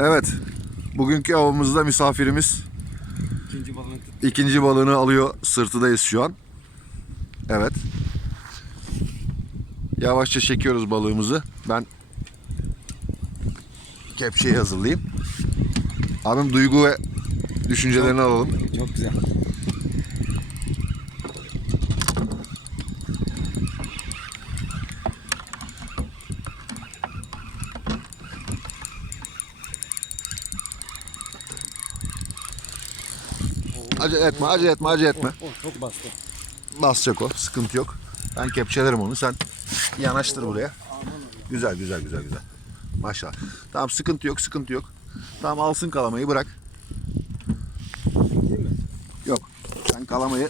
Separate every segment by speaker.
Speaker 1: Evet. Bugünkü avımızda misafirimiz
Speaker 2: İkinci balığını
Speaker 1: ikinci balığını alıyor. Sırtıdayız şu an. Evet. Yavaşça çekiyoruz balığımızı. Ben kepçeyi hazırlayayım. Abim duygu ve düşüncelerini alalım.
Speaker 2: Çok güzel.
Speaker 1: Acele etme, acele etme, acele etme.
Speaker 2: Oh, oh, çok bastı.
Speaker 1: Basacak o, sıkıntı yok. Ben kepçelerim onu, sen yanaştır buraya. Güzel, güzel, güzel, güzel. Maşallah. Tamam, sıkıntı yok, sıkıntı yok. Tamam, alsın kalamayı, bırak. Yok, sen kalamayı...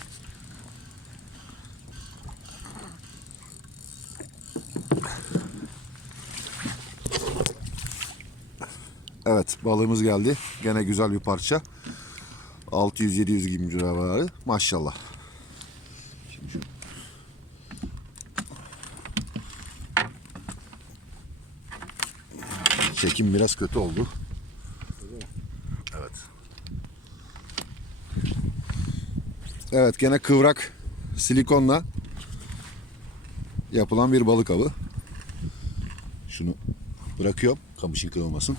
Speaker 1: Evet, balığımız geldi. Gene güzel bir parça. 600-700 gibi civarı. Maşallah. Şimdi şu- Çekim biraz kötü oldu. Evet. Evet gene kıvrak silikonla yapılan bir balık avı. Şunu bırakıyorum kamışın kırılmasın.